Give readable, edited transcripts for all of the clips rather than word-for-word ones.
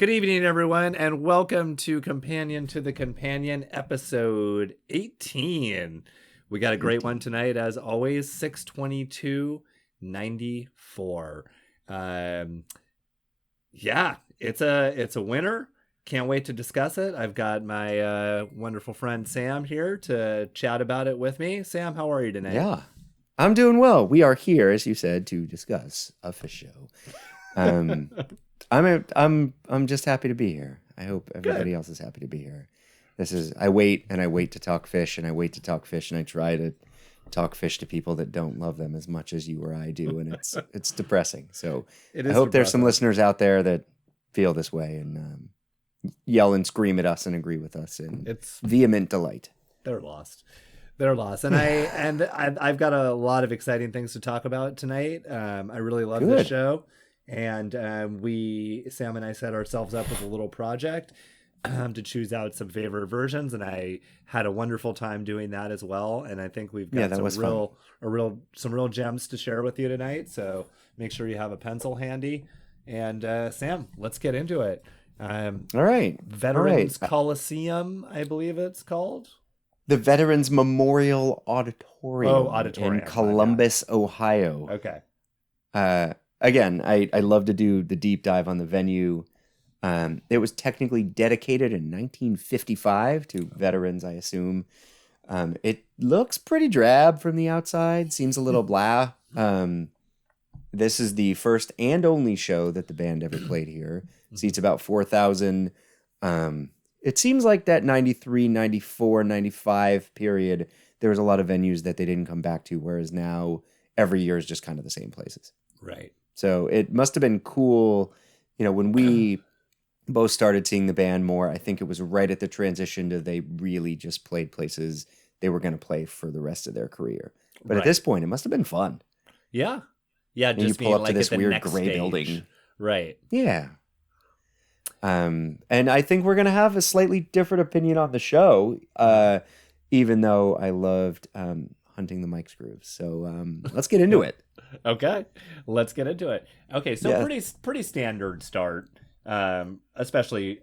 Good evening, everyone, and welcome to Companion to the Companion, episode 18. We got a great one tonight, as always, 6/22/94. Yeah, it's a winner. Can't wait to discuss it. I've got my wonderful friend Sam here to chat about it with me. Sam, how are you tonight? Yeah, I'm doing well. We are here, as you said, to discuss a Phish show. I'm just happy to be here. I hope everybody else is happy to be here. I wait to talk Phish, and I wait to talk Phish, and I try to talk Phish to people that don't love them as much as you or I do, and it's depressing. So I hope there's some listeners out there that feel this way and yell and scream at us and agree with us in vehement delight. They're lost. And I've got a lot of exciting things to talk about tonight. I really love this show. And Sam and I set ourselves up with a little project to choose out some favorite versions, and I had a wonderful time doing that as well. And I think we've got some real gems to share with you tonight. So make sure you have a pencil handy. And Sam, let's get into it. All right, Veterans Coliseum, I believe it's called. The Veterans Memorial Auditorium, in Columbus, Ohio. Okay. Again, I love to do the deep dive on the venue. It was technically dedicated in 1955 to veterans, I assume. It looks pretty drab from the outside, seems a little blah. This is the first and only show that the band ever played here. Seats about 4,000. It seems like that 93, 94, 95 period, there was a lot of venues that they didn't come back to, whereas now every year is just kind of the same places. Right. So it must have been cool, when we both started seeing the band more. I think it was right at the transition to they really just played places they were going to play for the rest of their career. But at this point, it must have been fun. Yeah. Yeah, and just you pull up to this weird gray building. Right. Yeah. And I think we're going to have a slightly different opinion on the show, even though I loved hunting the mic screws. So let's get into it. Okay, let's get into it. Okay, so pretty standard start, especially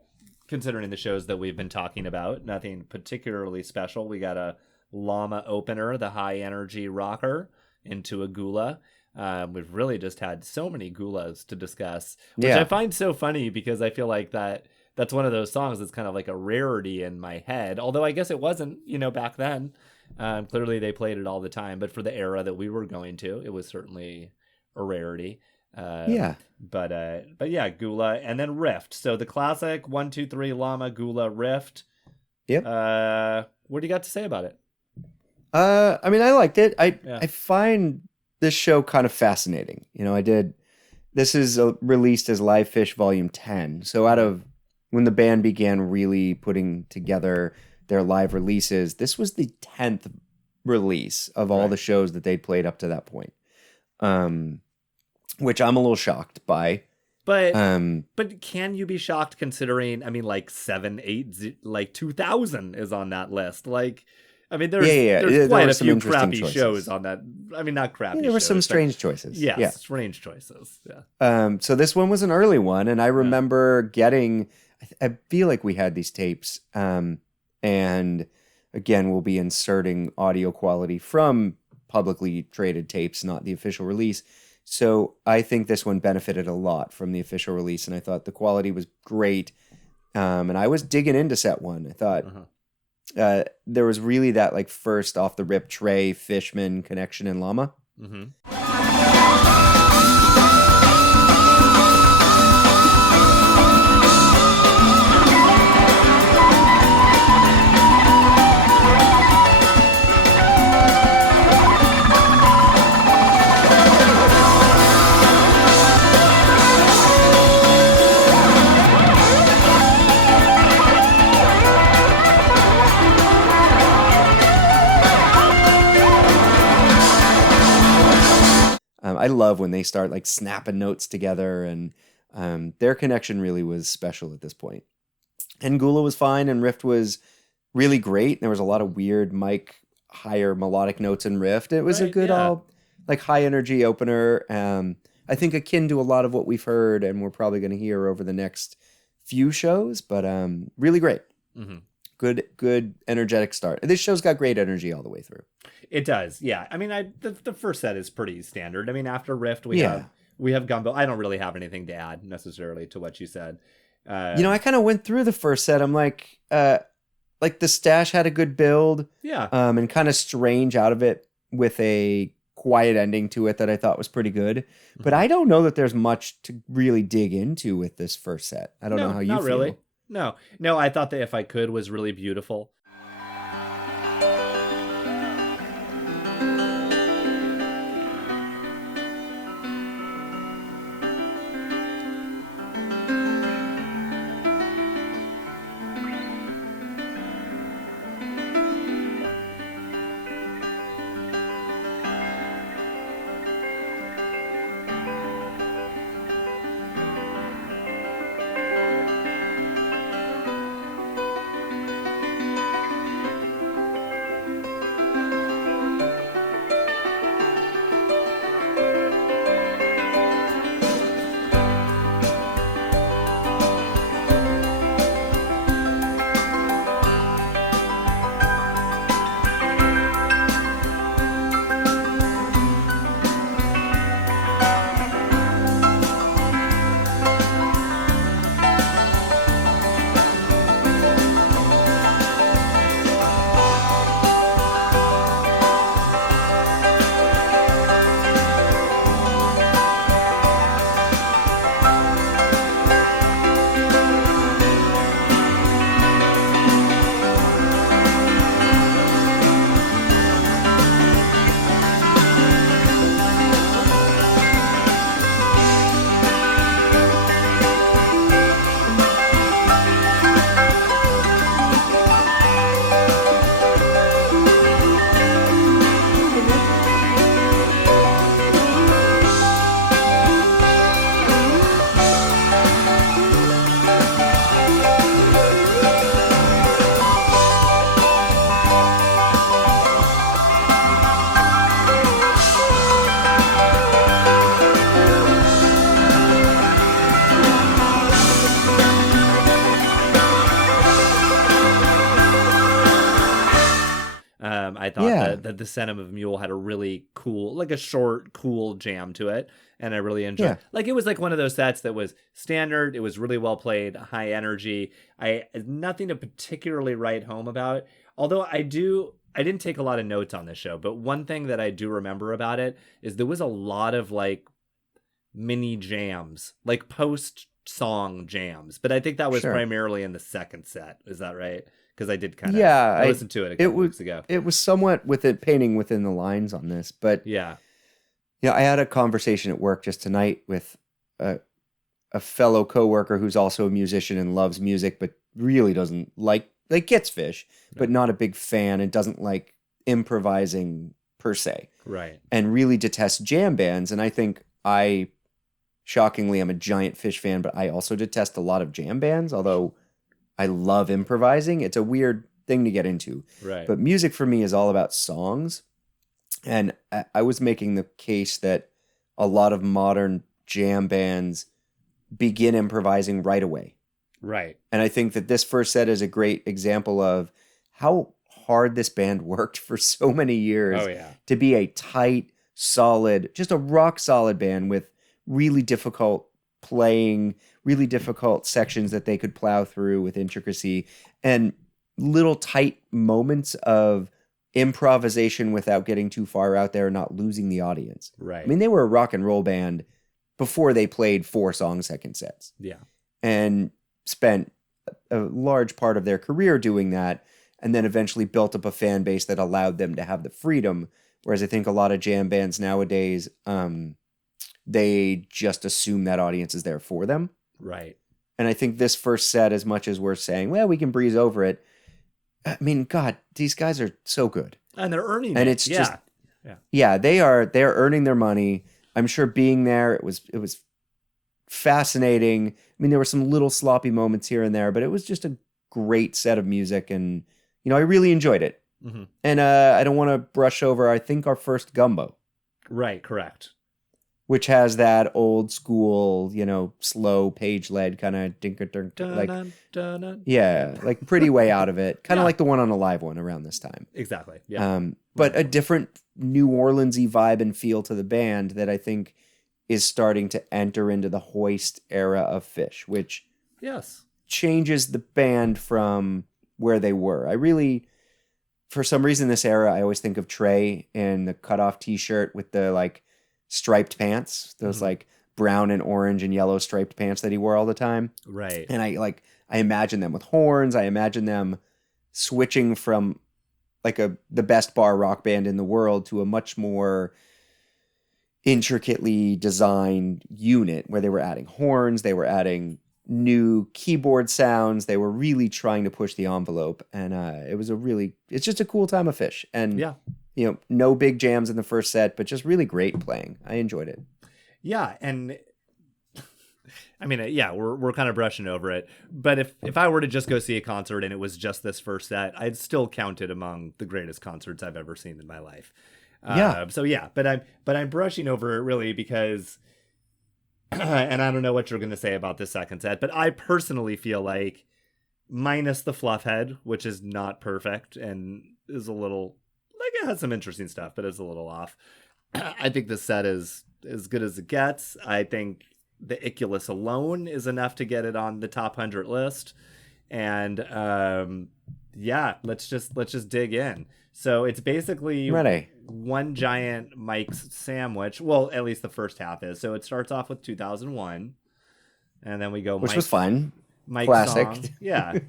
considering the shows that we've been talking about. Nothing particularly special. We got a llama opener, the high energy rocker, into a gula. We've really just had so many gulas to discuss, which I find so funny because I feel like that's one of those songs that's kind of like a rarity in my head. Although I guess it wasn't, back then. Clearly they played it all the time, but for the era that we were going to, it was certainly a rarity. But yeah, Gula and then Rift. So the classic 1, 2, 3 llama Gula Rift. Yep. What do you got to say about it? I mean, I liked it. I find this show kind of fascinating. This is released as Live Phish Volume 10. So out of when the band began really putting together their live releases, this was the 10th release of all the shows that they'd played up to that point, which I'm a little shocked by. But can you be shocked considering, 7, 8, 2000 is on that list? There's quite a few crappy shows on that. Not crappy. There were some strange choices. Yes, strange choices. Yeah. So this one was an early one, and I remember getting. I feel like we had these tapes. And again, we'll be inserting audio quality from publicly traded tapes, not the official release. So I think this one benefited a lot from the official release, and I thought the quality was great. And I was digging into set one. I thought there was really that first off the rip Trey Fishman connection in Llama. Mm-hmm. I love when they start snapping notes together, and their connection really was special at this point. And Gula was fine, and Rift was really great. There was a lot of weird higher melodic notes in Rift. It was a good high energy opener. I think akin to a lot of what we've heard and we're probably going to hear over the next few shows, but really great. Mm-hmm. Good energetic start. This show's got great energy all the way through. It does, yeah. I mean, the first set is pretty standard. I mean, after Rift, we have Gumbo. I don't really have anything to add necessarily to what you said. I kind of went through the first set. I'm like the Stash had a good build, and kind of Strange out of it with a quiet ending to it that I thought was pretty good. But I don't know that there's much to really dig into with this first set. I don't know how you feel. Really. No, I thought that If I Could was really beautiful. I thought that the Sentiment of Mule had a really cool, like a short, cool jam to it. And I really enjoyed it. Like, it was like one of those sets that was standard. It was really well played, high energy. Nothing to particularly write home about. Although I didn't take a lot of notes on this show, but one thing that I do remember about it is there was a lot of like mini jams, like post song jams. But I think that was primarily in the second set. Is that right? Because I did kind of I listened to it a couple weeks ago. It was somewhat painting within the lines on this, but I had a conversation at work just tonight with a fellow coworker who's also a musician and loves music, but really doesn't gets Phish, but not a big fan and doesn't like improvising per se, right? And really detests jam bands. And I think shockingly, I'm a giant Phish fan, but I also detest a lot of jam bands, although I love improvising. It's a weird thing to get into. Right. But music for me is all about songs. And I was making the case that a lot of modern jam bands begin improvising right away. Right. And I think that this first set is a great example of how hard this band worked for so many years to be a tight, solid, just a rock solid band with really difficult playing, really difficult sections that they could plow through with intricacy and little tight moments of improvisation without getting too far out there and not losing the audience. Right. I mean, they were a rock and roll band before they played 4-song second sets. Yeah. And spent a large part of their career doing that, and then eventually built up a fan base that allowed them to have the freedom. Whereas I think a lot of jam bands nowadays, they just assume that audience is there for them. Right. And I think this first set, as much as we're saying, well, we can breeze over it, I mean, God, these guys are so good. And they're earning and it. It's just, they're earning their money. I'm sure being there, it was fascinating. I mean, there were some little sloppy moments here and there, but it was just a great set of music. And, I really enjoyed it. Mm-hmm. And I don't want to brush over, I think, our first Gumbo. Right, correct. which has that old school, slow page led kind of like, like pretty way out of it. Kind of like the one on a live one around this time. Exactly. Yeah. But a different New Orleans-y vibe and feel to the band that I think is starting to enter into the Hoist era of Phish, which changes the band from where they were. For some reason, this era, I always think of Trey in the cutoff t-shirt with the like striped pants, those like brown and orange and yellow striped pants that he wore all the time. Right. And I imagine them with horns. I imagine them switching from like the best bar rock band in the world to a much more intricately designed unit where they were adding horns, they were adding new keyboard sounds, they were really trying to push the envelope, and it's just a cool time of Phish. And no big jams in the first set, but just really great playing. I enjoyed it. Yeah, and I mean, we're kind of brushing over it, but if I were to just go see a concert and it was just this first set, I'd still count it among the greatest concerts I've ever seen in my life. But I'm brushing over it really because, and I don't know what you're going to say about this second set, but I personally feel like, minus the fluff head, which is not perfect and is a little, like, it has some interesting stuff, but it's a little off. I think this set is as good as it gets. I think the Iculus alone is enough to get it on the top 100 list. And let's just dig in. So it's basically one giant Mike's sandwich. Well, at least the first half is. So it starts off with 2001, and then we go which was fun. Mike's classic song,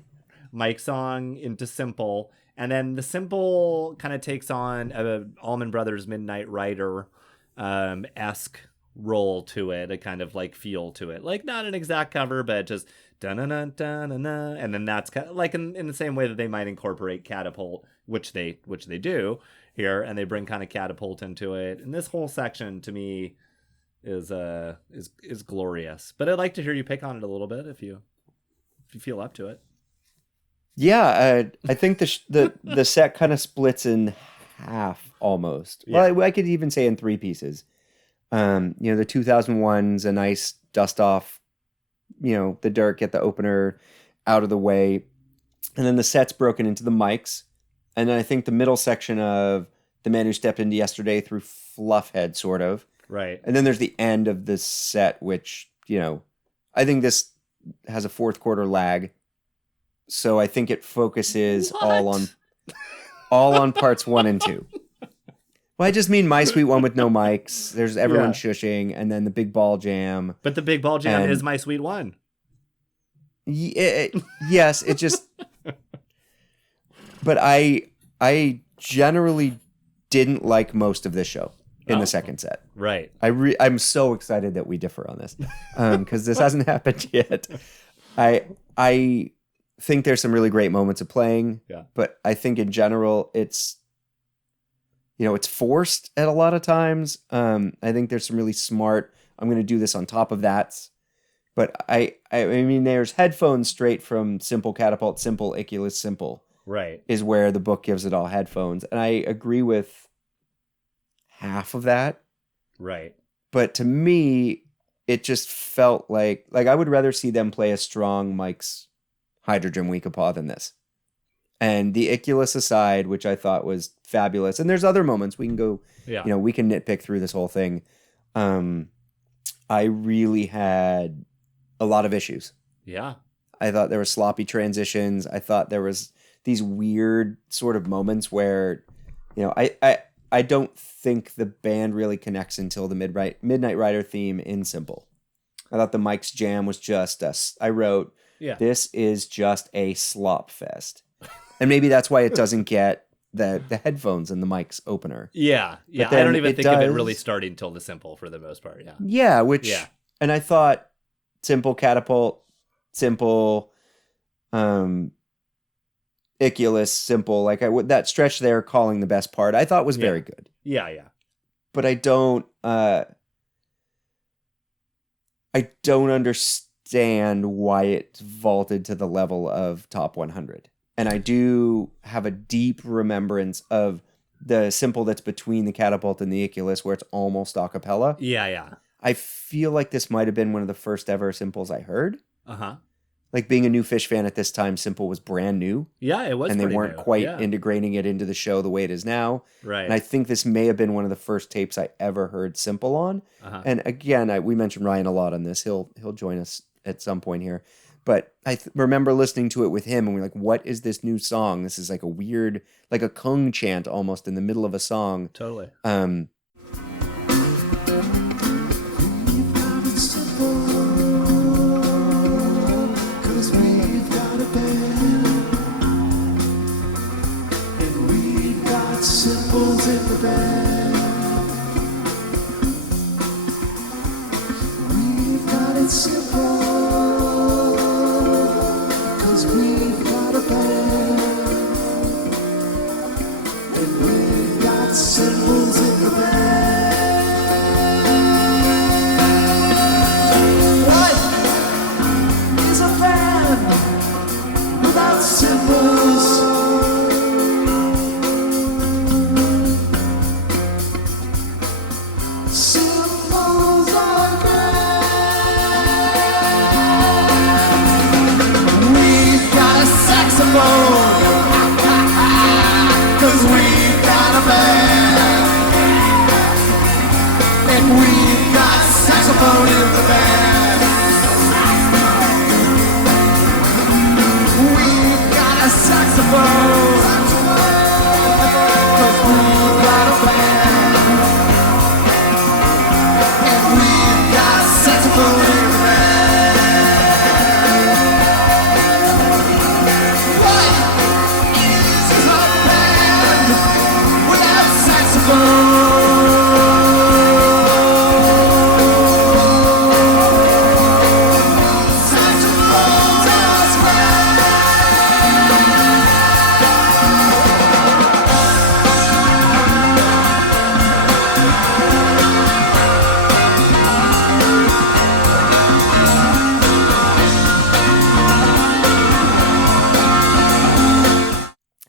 Mike's song into Simple, and then the Simple kind of takes on a Allman Brothers Midnight Rider esque roll to it, a kind of like feel to it, like not an exact cover, but just da-na-na-na-na-na, and then that's kind of like in the same way that they might incorporate Catapult, which they do here, and they bring kind of Catapult into it. And this whole section to me is glorious. But I'd like to hear you pick on it a little bit if you feel up to it. Yeah, I think the set kind of splits in half almost. Yeah. Well, I could even say in three pieces. The 2001's a nice dust off, the dirt, get the opener out of the way. And then the set's broken into the mics. And then I think the middle section of The Man Who Stepped Into Yesterday through Fluffhead, sort of. Right. And then there's the end of this set, which, I think this has a fourth quarter lag. So I think it focuses all on parts 1 and 2. Well, I just mean My Sweet One with no mics. There's everyone shushing, and then the big ball jam. But the big ball jam is My Sweet One. Yes, it just... But I generally didn't like most of this show in the second set. Right. I'm so excited that we differ on this because this hasn't happened yet. I think there's some really great moments of playing, but I think in general it's forced at a lot of times. I think there's some really smart, I'm going to do this on top of that. But I mean, there's headphones straight from Simple Catapult, Simple Iculus, Simple. Right. Is where the book gives it all, headphones. And I agree with half of that. Right. But to me, it just felt like I would rather see them play a strong Mike's Hydrogen Weekapaw than this. And the Iculus aside, which I thought was fabulous. And there's other moments we can go, we can nitpick through this whole thing. I really had a lot of issues. Yeah. I thought there were sloppy transitions. I thought there was these weird sort of moments where, I don't think the band really connects until the Midnight Rider theme in Simple. I thought the Mike's jam was just I wrote, this is just a slop fest. And maybe that's why it doesn't get the headphones and the Mike's opener. Yeah. I don't even think of it really starting until the Simple for the most part. Yeah. And I thought Simple Catapult, Simple, Iculus, Simple, like that stretch there calling the best part, I thought was very good. Yeah. But I don't understand why it vaulted to the level of top 100. And I do have a deep remembrance of the Simple that's between the Catapult and the Iculus where it's almost a cappella. Yeah. I feel like this might have been one of the first ever Simples I heard. Uh-huh. Like being a new Phish fan at this time, Simple was brand new. Yeah, it was, and they weren't new. quite integrating it into the show the way it is now. Right. And I think this may have been one of the first tapes I ever heard Simple on. Uh-huh. And again, we mentioned Ryan a lot on this. He'll join us at some point here. But I remember listening to it with him, and we're like, "What is this new song? This is like a weird, like a kung chant almost in the middle of a song." Totally. Simples in the band. We've got it simple, 'cause we've got a band. And we've got simples in the band. Life is a band without simples. Cause we've got a band, and we've got saxophone in the band. We've got a saxophone, cause we've got a band, and we've got saxophone in the band.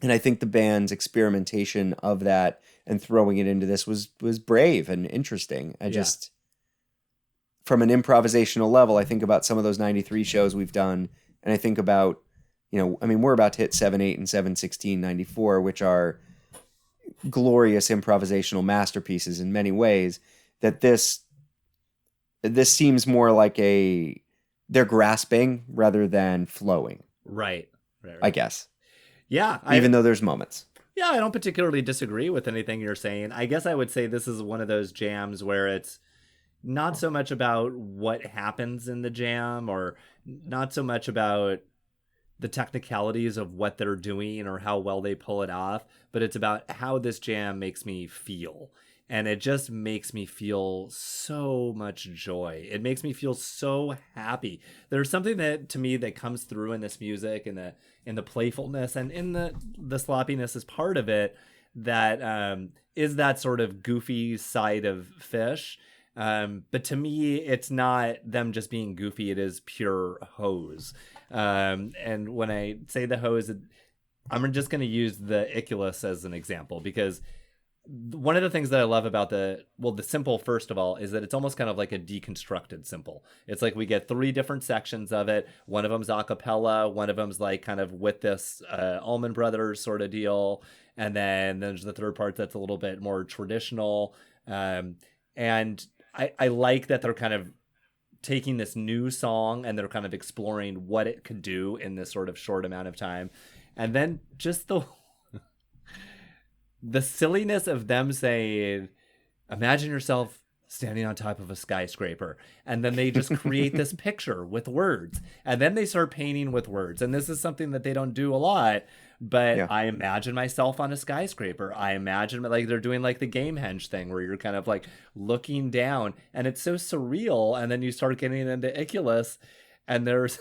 And I think the band's experimentation of that and throwing it into this was brave and interesting. I just, from an improvisational level, I think about some of those 93 shows we've done, and I think about, we're about to hit 7/8 and 7/16 94, which are glorious improvisational masterpieces in many ways, that this seems more like they're grasping rather than flowing. Right. I guess. Yeah. Even though there's moments. Yeah, I don't particularly disagree with anything you're saying. I guess I would say this is one of those jams where it's not so much about what happens in the jam, or not so much about the technicalities of what they're doing or how well they pull it off, but it's about how this jam makes me feel. And it just makes me feel so much joy. It makes me feel so happy. There's something that, to me, that comes through in this music, and the playfulness, and in the sloppiness is part of it, that is that sort of goofy side of Phish. But to me, it's not them just being goofy. It is pure hose. And when I say the hose, I'm just going to use the Iculus as an example, because one of the things that I love about the Simple, first of all, is that it's almost kind of like a deconstructed Simple. It's like we get 3 different sections of it. One of them's a cappella, one of them's like kind of with this Allman Brothers sort of deal, and then there's the third part that's a little bit more traditional. And I like that they're kind of taking this new song and they're kind of exploring what it could do in this sort of short amount of time. And then just the silliness of them saying, imagine yourself standing on top of a skyscraper. And then they just create this picture with words. And then they start painting with words. And this is something that they don't do a lot. But I imagine myself on a skyscraper. I imagine like they're doing like the Gamehenge thing where you're kind of like looking down. And it's so surreal. And then you start getting into Iculus. And there's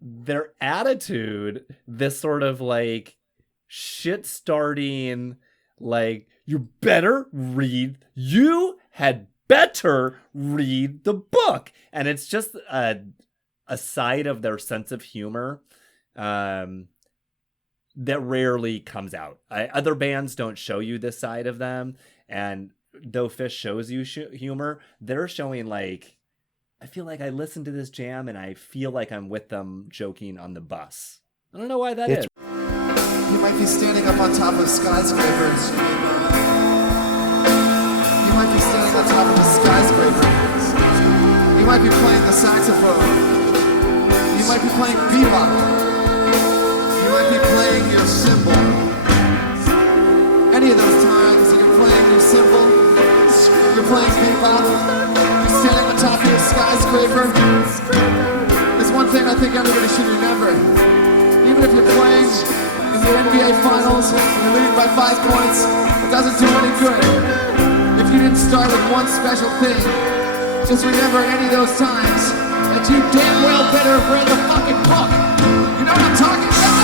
their attitude, this sort of like shit starting, like, you had better read the book. And it's just a side of their sense of humor that rarely comes out. Other bands don't show you this side of them. And though Phish shows you humor, they're showing like, I feel like I listen to this jam and I feel like I'm with them joking on the bus. I don't know why that is. You might be standing up on top of skyscrapers. You might be standing on top of a skyscraper. You might be playing the saxophone. You might be playing bebop. You might be playing your cymbal. Any of those times that you're playing your cymbal, you're playing bebop, you're standing on top of your skyscraper. There's one thing I think everybody should remember. Even if you're playing in the NBA Finals and you're leading by 5 points, it doesn't do any good if you didn't start with one special thing. Just remember any of those times that you damn well better have read the fucking book. You know what I'm talking about?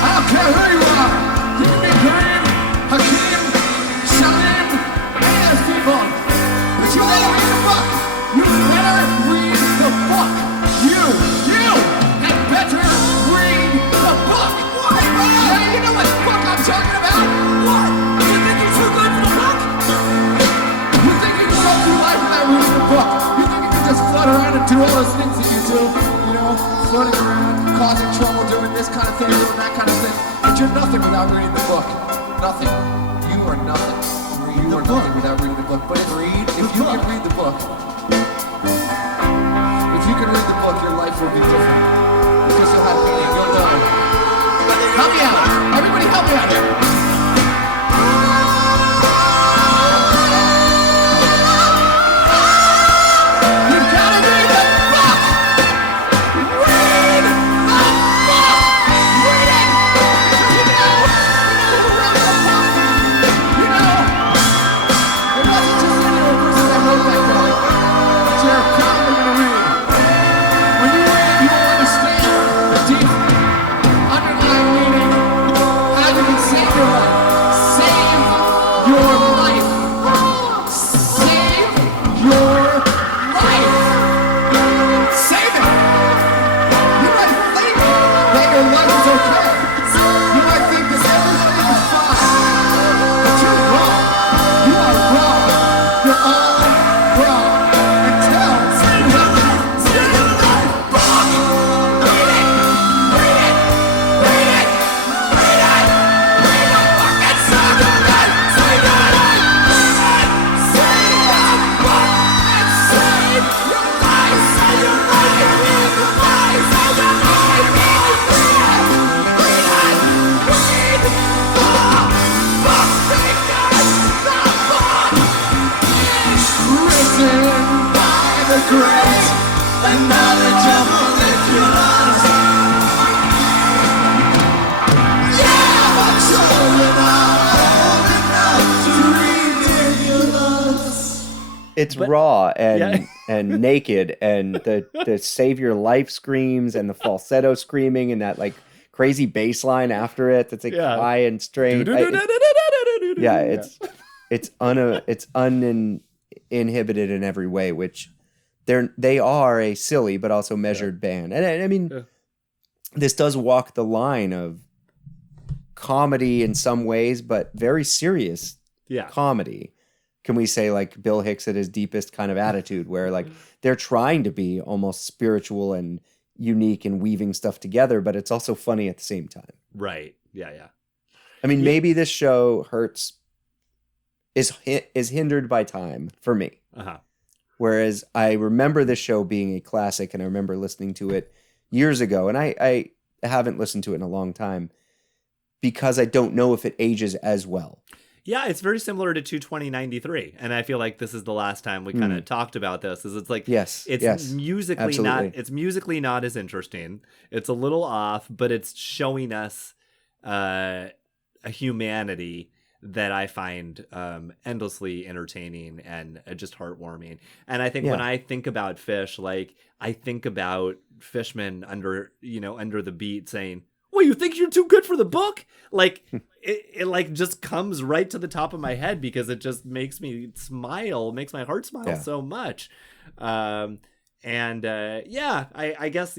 I don't care who you are. You can be Kareem, Hakeem, Shalim, any of those people. But you better read the book. You better read the book. You had better read the book. What? Yeah, you know what book I'm talking about? What? You think you're too good for the book? You think you can go through life without reading the book? You think you can just float around and do all those things that you do? You know, floating around, causing trouble, doing this kind of thing, doing that kind of thing. But you're nothing without reading the book. Nothing. You are nothing. You are nothing without reading the book. But if you can read the book, if you can read the book, your life will be different. Because you'll have meaning, you'll know. Help me out! Everybody help me out here! You gotta read the book! Read the book! Read it! You know who wrote the book? You know, it wasn't just any old person that wrote that book. But you're probably gonna read. When you read, you will understand the deep underlying meaning. How you can save your life. Save your life. Save your life. Save it. You might think that your life is okay. You might think that everything is fine. But you're wrong. You are wrong. You're all wrong. Until you have to save your life. Read it. Read it. Read it. Read it. Read the book and save your life. Save your life. Save the book and save your life. Save your life. Read the book. Save your life. Read it. Read it. Read the book. Because the book is written by the great. The knowledge of molecules. Yeah, but you're not old enough to ridiculous. It's But- raw and Yeah. and naked, and the save your life screams and the falsetto screaming and that like crazy bass line after it that's like Yeah. high and strange. Yeah, it's uninhibited in every way, which they are a silly but also measured band. And I mean, Yeah. this does walk the line of comedy in some ways, but very serious Yeah. comedy. Can we say like Bill Hicks at his deepest kind of attitude, where like they're trying to be almost spiritual and unique and weaving stuff together, but it's also funny at the same time. Right. Yeah. Yeah. I mean, Yeah. maybe this show is hindered by time for me. Uh-huh. Whereas I remember this show being a classic, and I remember listening to it years ago, and I haven't listened to it in a long time because I don't know if it ages as well. Yeah, it's very similar to 22093, and I feel like this is the last time we kind of talked about this. Is it's like Yes, it's yes, musically absolutely. not as interesting. It's a little off, but it's showing us a humanity that I find endlessly entertaining and just heartwarming. And I think when I think about Phish, like I think about Fishman under the beat saying, "Well, you think you're too good for the book?" Like it like just comes right to the top of my head because it just makes me smile, makes my heart smile so much. I guess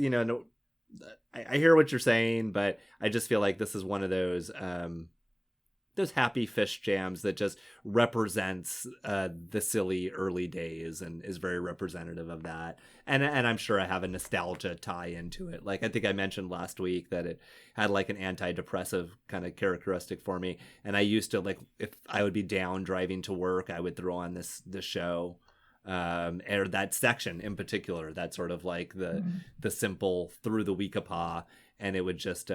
I hear what you're saying, but I just feel like this is one of those those happy Phish jams that just represents the silly early days and is very representative of that. And I'm sure I have a nostalgia tie into it. Like I think I mentioned last week that it had like an antidepressive kind of characteristic for me. And I used to, like, if I would be down driving to work, I would throw on this show, or that section in particular, that sort of like the simple Through the Weekapaw, and it would just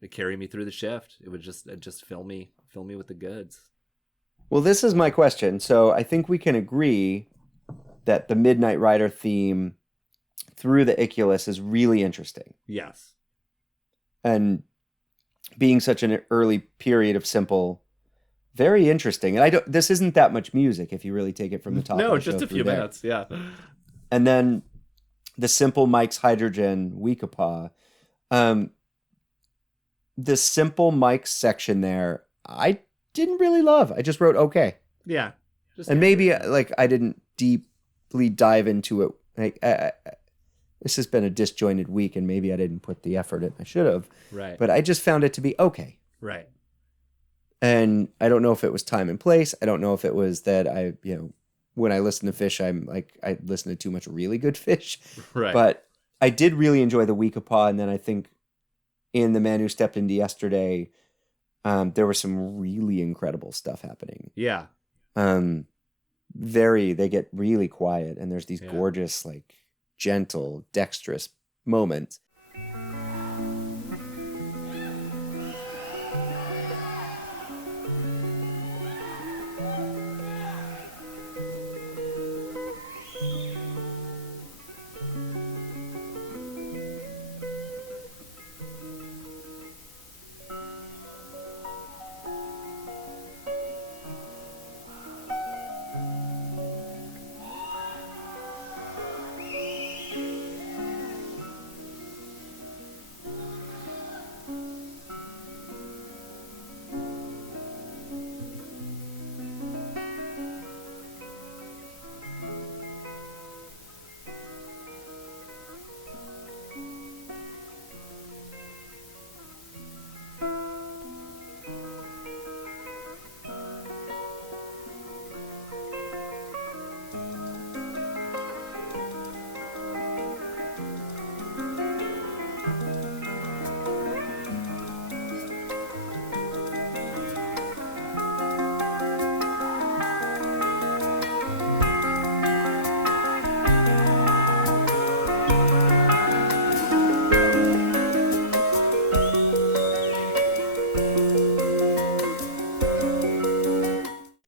it carry me through the shift. It would just fill me with the goods. Well, this is my question. So I think we can agree that the Midnight Rider theme through the Iculus is really interesting. Yes. And being such an early period of Simple, very interesting. And this isn't that much music if you really take it from the top. No, of the just show a few minutes. Yeah. And then the Simple Mike's Hydrogen Weekapaw. The Simple Mike's section there, I didn't really love. I just wrote okay. Yeah. And maybe like I didn't deeply dive into it. Like this has been a disjointed week, and maybe I didn't put the effort in I should have. Right. But I just found it to be okay. Right. And I don't know if it was time and place. I don't know if it was that when I listen to Phish, I'm like, I listen to too much really good Phish. Right. But I did really enjoy the Weekapaw, and then I think in The Man Who Stepped Into Yesterday, there was some really incredible stuff happening. Yeah. They get really quiet, and there's these gorgeous, like, gentle, dexterous moments.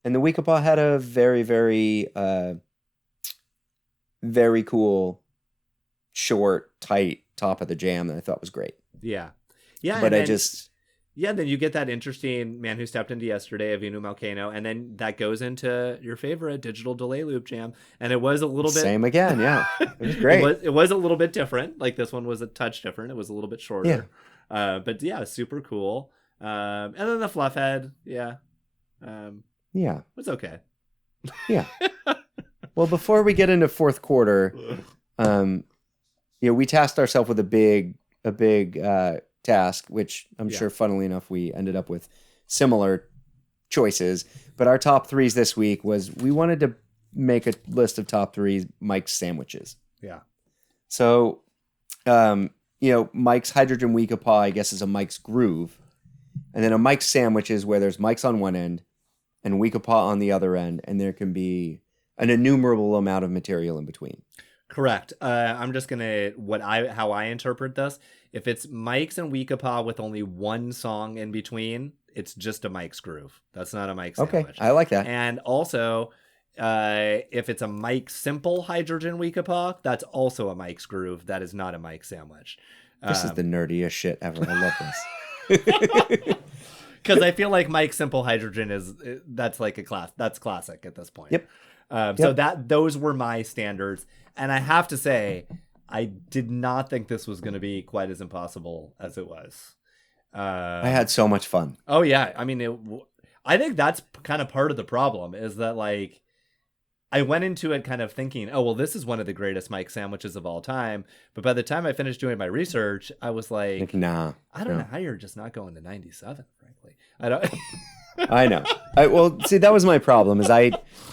And the Weekapaw had a very, very, very cool, short, tight top of the jam that I thought was great. Yeah. Yeah. But then you get that interesting Man Who Stepped Into Yesterday of Inu Malkano, and then that goes into your favorite Digital Delay Loop jam. And it was a little bit... Same again, yeah. It was great. it was a little bit different. Like this one was a touch different. It was a little bit shorter. Yeah. But yeah, super cool. And then the Fluffhead, yeah. Yeah. It's okay. Yeah. Well, before we get into fourth quarter, we tasked ourselves with a big task, which I'm sure, funnily enough, we ended up with similar choices. But our top threes this week was we wanted to make a list of top three Mike's sandwiches. Yeah. So, Mike's Hydrogen Weekapaw, I guess, is a Mike's Groove. And then a Mike's Sandwich is where there's Mike's on one end and Weekapaw on the other end, and there can be an innumerable amount of material in between. Correct. I'm just gonna how I interpret this. If it's Mike's and Weekapaw with only one song in between, it's just a Mike's Groove. That's not a Mike's Sandwich. Okay, I like that. And also, if it's a Mike's Simple Hydrogen Weekapaw, that's also a Mike's Groove. That is not a Mike's Sandwich. This is the nerdiest shit ever. I love this. Because I feel like Mike's Simple Hydrogen that's like that's classic at this point. Yep. So those were my standards, and I have to say, I did not think this was going to be quite as impossible as it was. I had so much fun. Oh yeah, I mean, I think that's kind of part of the problem is that like I went into it kind of thinking, oh, well, this is one of the greatest Mike sandwiches of all time. But by the time I finished doing my research, I was like, nah. I don't know how you're just not going to 97, frankly. I don't. I know. Well, see, that was my problem. Is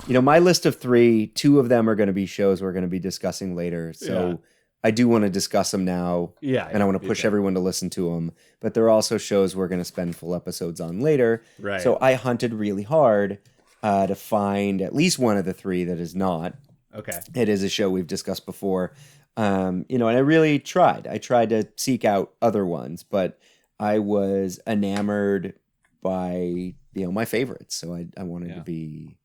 my list of 3, 2 of them are going to be shows we're going to be discussing later. So I do want to discuss them now. Yeah, and I want to push everyone to listen to them. But there are also shows we're going to spend full episodes on later. Right. So I hunted really hard to find at least one of the 3 that is not. Okay. It is a show we've discussed before. And I really tried. I tried to seek out other ones, but I was enamored by, my favorites. So I wanted to be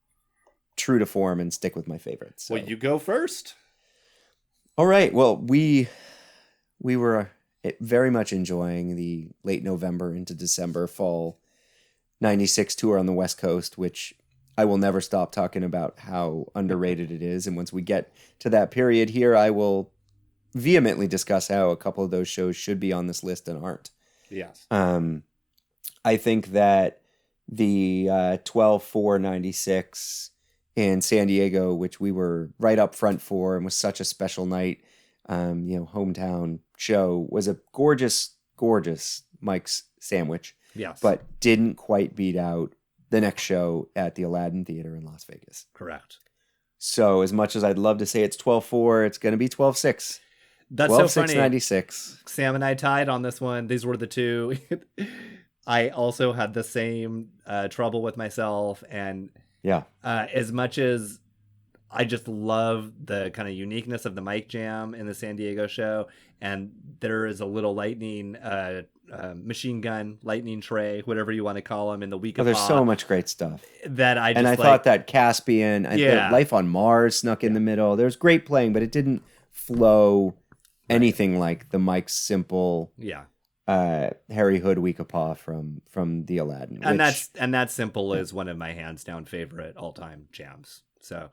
true to form and stick with my favorites. So. Well, you go first. All right. Well, we were very much enjoying the late November into December fall 96 tour on the West Coast, which I will never stop talking about how underrated it is. And once we get to that period here, I will vehemently discuss how a couple of those shows should be on this list and aren't. Yes. I think that the 12/4/96 in San Diego, which we were right up front for and was such a special night, hometown show, was a gorgeous, gorgeous Mike's sandwich. Yes. But didn't quite beat out the next show at the Aladdin Theater in Las Vegas. Correct. So as much as I'd love to say it's 12/4, it's going to be 12/6. That's so funny. 12/6/96. Sam and I tied on this one. These were the 2. I also had the same trouble with myself. And as much as I just love the kind of uniqueness of the Mike Jam in the San Diego show, and there is a little lightning machine gun, lightning tray, whatever you want to call them, in the week of there's Pop, so much great stuff. that I just thought that Caspian, Life on Mars snuck in the middle. There's great playing, but it didn't flow anything like the Mike's simple Harry Hood Week of Paw from the Aladdin. And that simple is one of my hands down favorite all time jams. So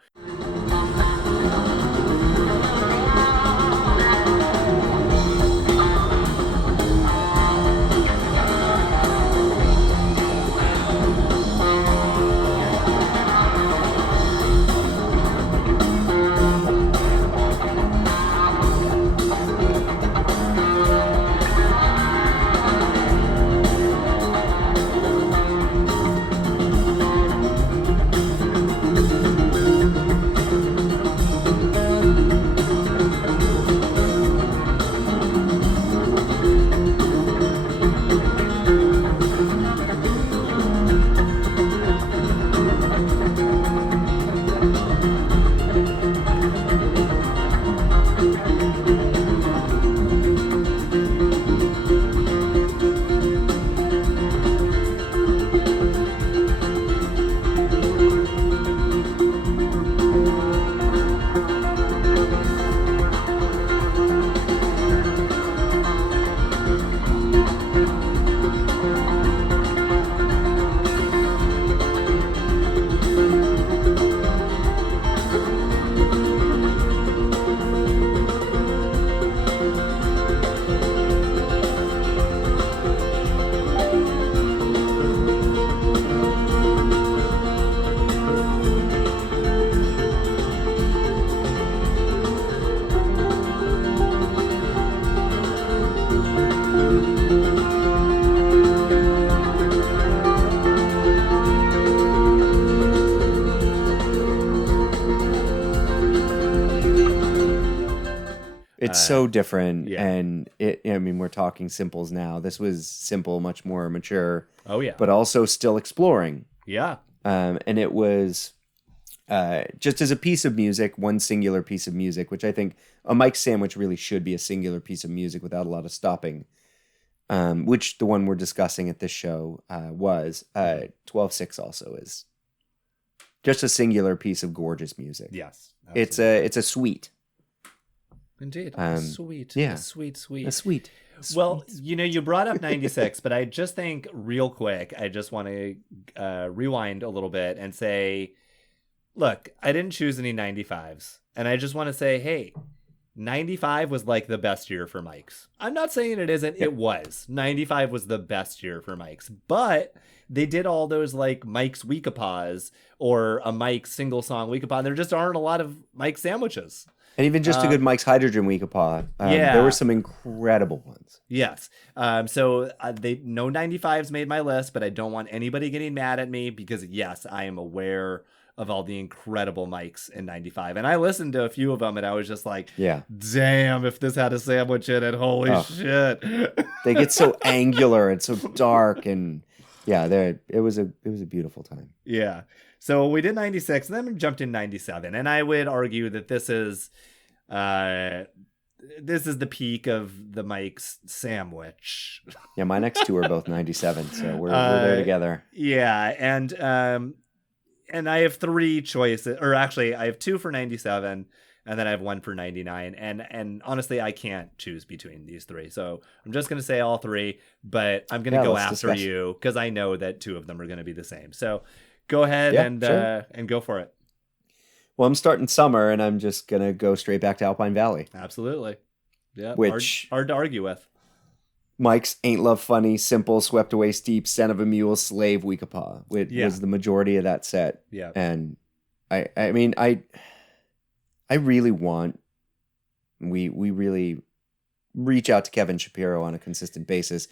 It's so different, and we're talking simples now. This was simple, much more mature. Oh yeah, but also still exploring. Yeah, and it was just as a piece of music, one singular piece of music, which I think a Mike sandwich really should be a singular piece of music without a lot of stopping. Which the one we're discussing at this show was 12/6 also is just a singular piece of gorgeous music. Yes, absolutely. It's a suite. Indeed. Sweet. Yeah. Sweet. A suite. Well, you brought up 96, but I just think real quick, I just want to rewind a little bit and say, look, I didn't choose any 95s. And I just want to say, hey, 95 was like the best year for mics. I'm not saying it isn't. It was. 95 was the best year for mics. But they did all those like Mike's Weekapaws or a Mike single song Weekapaw. There just aren't a lot of Mike sandwiches. And even just a good Mike's Hydrogen Weekapaw. There were some incredible ones. Yes. So no 95s made my list, but I don't want anybody getting mad at me because, yes, I am aware of all the incredible mics in 95. And I listened to a few of them and I was just like, damn, if this had a sandwich in it, holy shit. They get so angular and so dark, and it was a beautiful time. Yeah. So we did 96 and then we jumped in 97. And I would argue that this is the peak of the Mike's sandwich. Yeah, my next two are both 97, so we're there together. Yeah, and I have three choices, or actually I have two for 97 and then I have one for 99. And honestly, I can't choose between these three. So I'm just going to say all three, but I'm going to go after you because I know that two of them are going to be the same. So go ahead and go for it. Well, I'm starting summer and I'm just going to go straight back to Alpine Valley. Absolutely. Yeah. Which hard to argue with. Mike's Ain't Love Funny, Simple, Swept Away Steep, Son of a Mule, Slave, Weekapaw. Was the majority of that set. Yeah. And I mean, I really want, we really reach out to Kevin Shapiro on a consistent basis.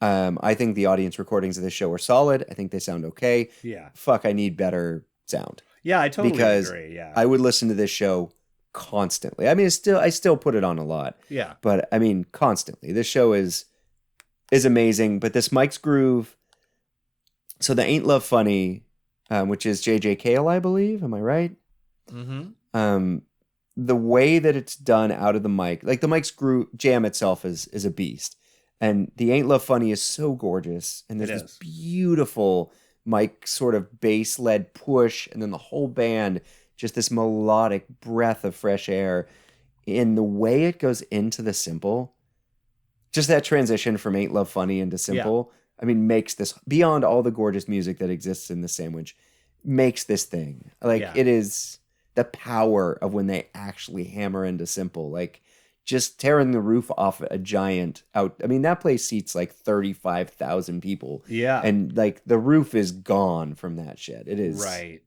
I think the audience recordings of this show are solid. I think they sound okay. Yeah. Fuck, I need better sound. Yeah, I totally because agree. Yeah. I would listen to this show constantly. I mean, I still put it on a lot. Yeah. But I mean, constantly. This show is amazing. But this Mike's Groove. So the Ain't Love Funny, which is J.J. Cale, I believe. Am I right? Mm-hmm. The way that it's done out of the mic, like the Mike's Groove jam itself is a beast. And the Ain't Love Funny is so gorgeous. And there's this beautiful Mike sort of bass-led push, and then the whole band, just this melodic breath of fresh air. In the way it goes into the Simple, just that transition from Ain't Love Funny into Simple, I mean, makes this, beyond all the gorgeous music that exists in the sandwich, makes this thing. Like, it is the power of when they actually hammer into Simple. Like, just tearing the roof off a giant out. I mean, that place seats like 35,000 people. Yeah. And like the roof is gone from that shit. It is. Right.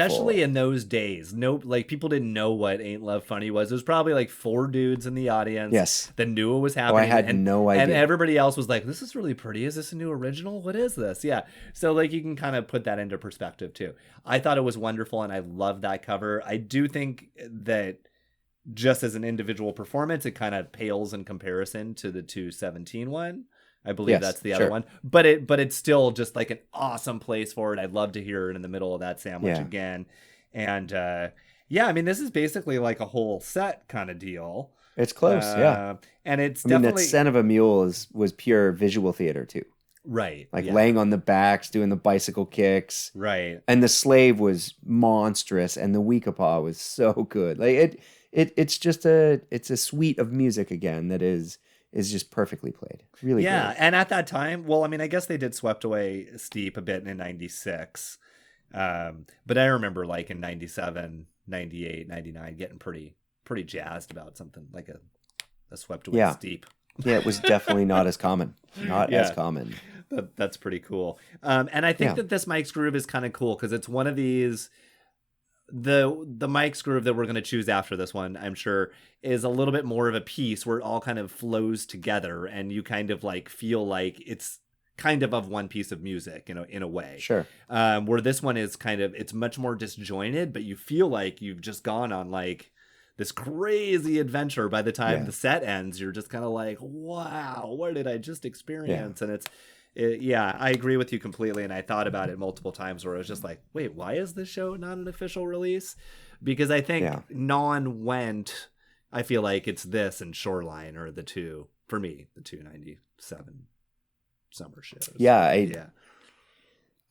especially in those days. Like people didn't know what Ain't Love Funny was. It was probably like 4 dudes in the audience that knew what was happening. I had no idea. And everybody else was like, this is really pretty. Is this a new original? What is this? Yeah. So like you can kind of put that into perspective too. I thought it was wonderful and I love that cover. I do think that just as an individual performance, it kind of pales in comparison to the 217 one. I believe that's the other one, but it's still just like an awesome place for it. I'd love to hear it in the middle of that sandwich again. And I mean, this is basically like a whole set kind of deal. It's close. And it's definitely that Scent of a Mule was pure visual theater too. Right. Like laying on the backs, doing the bicycle kicks. Right. And the Slave was monstrous and the Weekapaw was so good. Like it's a suite of music again that is just perfectly played. Really good. And at that time, well, I mean, I guess they did Swept Away Steep a bit in 96. But I remember like in 97, 98, 99 getting pretty jazzed about something like a Swept Away Steep. Yeah, it was definitely not as common. As common. That's pretty cool. And I think that this Mike's Groove is kind of cool because it's one of these... The Mike's Groove that we're going to choose after this one, I'm sure, is a little bit more of a piece where it all kind of flows together and you kind of like feel like it's kind of one piece of music, you know, in a way. Sure. Where this one is kind of, it's much more disjointed, but you feel like you've just gone on like this crazy adventure. By the time the set ends, you're just kind of like, wow, what did I just experience? And I agree with you completely. And I thought about it multiple times where I was just like, wait, why is this show not an official release? Because I think went, I feel like it's this and Shoreline are the two, for me, the 297 summer shows.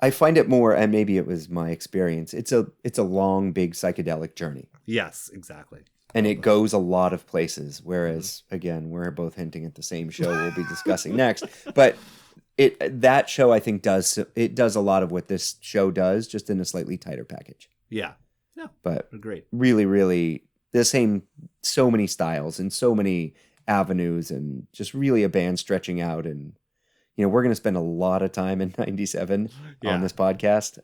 I find it more, and maybe it was my experience, it's a long, big psychedelic journey. Yes, exactly. And it goes a lot of places, whereas, again, we're both hinting at the same show we'll be discussing next. But that show, I think, does a lot of what this show does, just in a slightly tighter package. Yeah. But great. Really, really, the same, so many styles and so many avenues, and just really a band stretching out. And, you know, we're going to spend a lot of time in 97 on this podcast.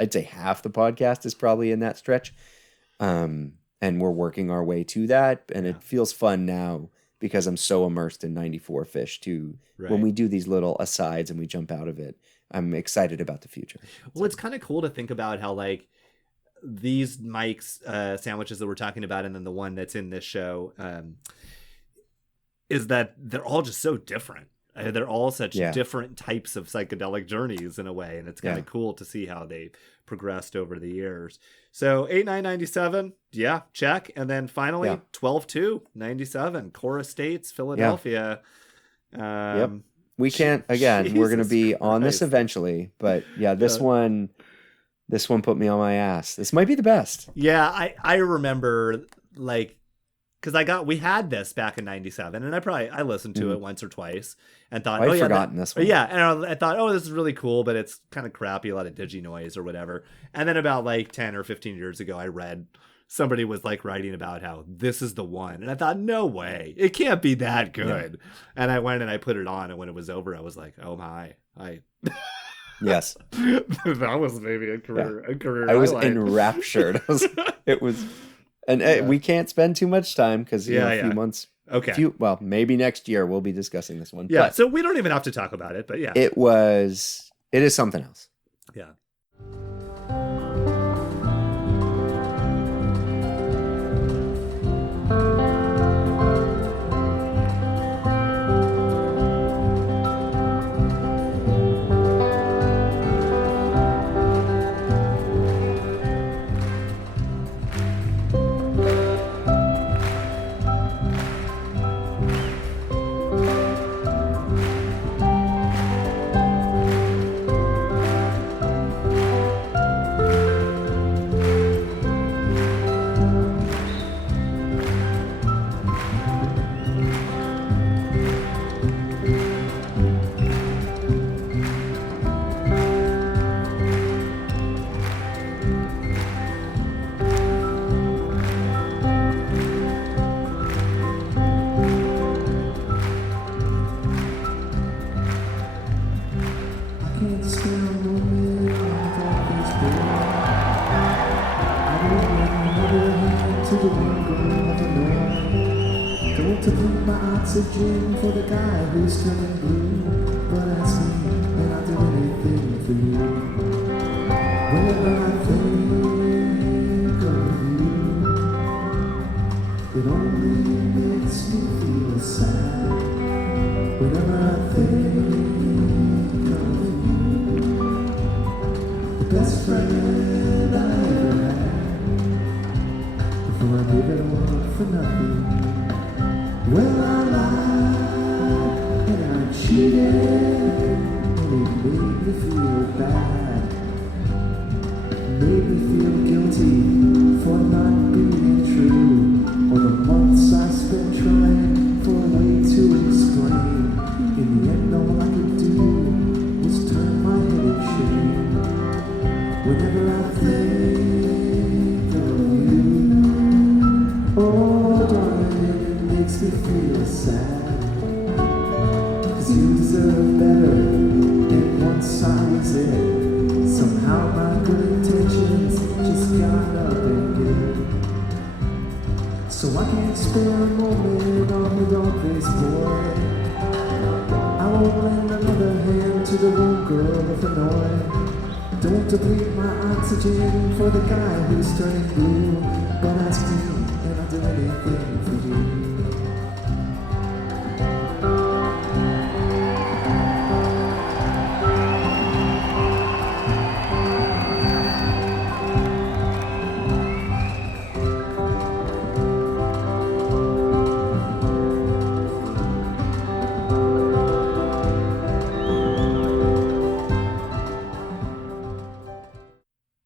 I'd say half the podcast is probably in that stretch. And we're working our way to that. And it feels fun now because I'm so immersed in 94 Phish too. Right. When we do these little asides and we jump out of it, I'm excited about the future. Well, it's kind of cool to think about how like these Mike's sandwiches that we're talking about, and then the one that's in this show, is that they're all just so different. They're all such different types of psychedelic journeys in a way. And it's kind of cool to see how they progressed over the years. So 8/9/97, check. And then finally 12/2/97, Cora Estates, Philadelphia. We can't, again, we're going to be on this eventually, but this one put me on my ass. This might be the best. I remember like, because we had this back in 97, and I listened to it once or twice and thought, I'd forgotten this one. Yeah, and I thought, this is really cool, but it's kind of crappy, a lot of digi noise or whatever. And then about like 10 or 15 years ago, I read somebody was like writing about how this is the one. And I thought, no way, it can't be that good. Yeah. And I went and I put it on, and when it was over, I was like, oh my, yes, that was maybe a career I was highlight. Enraptured. It was. And we can't spend too much time because a few months. Okay. Maybe next year we'll be discussing this one. Yeah. So we don't even have to talk about it, but yeah. It is something else. Yeah. oxygen for the guy who's turning blue. But ask me, and I'll do anything for you. Whenever I think of you, it only makes me feel sad. Whenever I think of you, the best friend I ever had, before I gave it all for nothing. Well, I lied and I cheated, and it made me feel bad. Made me feel guilty for not being true, or the months I spent trying for a way to explain. In the end, all I could do was turn my head in shame. Whenever I think of you, oh darling, it makes me feel sad. 'Cause you deserve better, and once I was it, somehow my good intentions just got up and did. So I can't spare a moment on the dog-faced boy. I won't lend another hand to the one girl of Hanoi. Don't deplete my oxygen for the guy who's turning blue. But ask me, and I'll do anything for you.